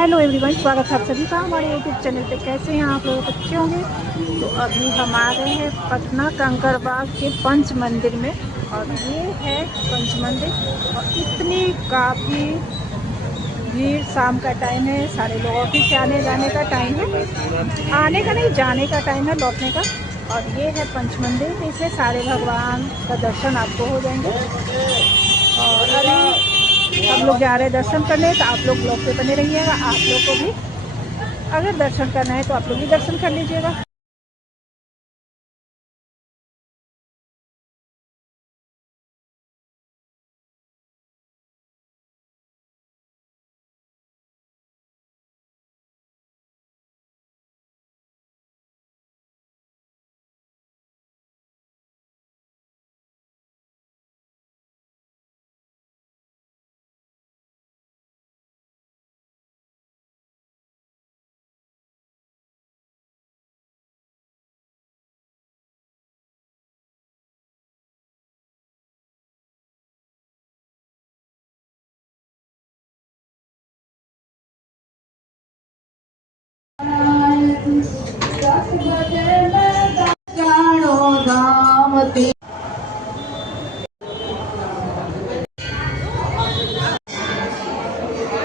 Hello everyone, स्वागत है आप सभी का हमारे यूट्यूब चैनल पे। कैसे हैं आप लोग? अच्छे होंगे। तो अभी हम आ गए हैं पटना कंकड़बाग के पंच मंदिर में, और ये है पंच मंदिर। और इतनी काफ़ी भीड़, शाम का टाइम है, सारे लोग ऑफिस से आने जाने का टाइम है, आने का नहीं जाने का टाइम है, लौटने का। और ये है पंच मंदिर, तो इसमें सारे भगवान का दर्शन आपको हो जाएंगे। और अभी हम लोग जा रहे हैं दर्शन करने, तो आप लोग ब्लॉग पे बने रहिएगा। आप लोग को भी अगर दर्शन करना है तो आप लोग भी दर्शन कर लीजिएगा।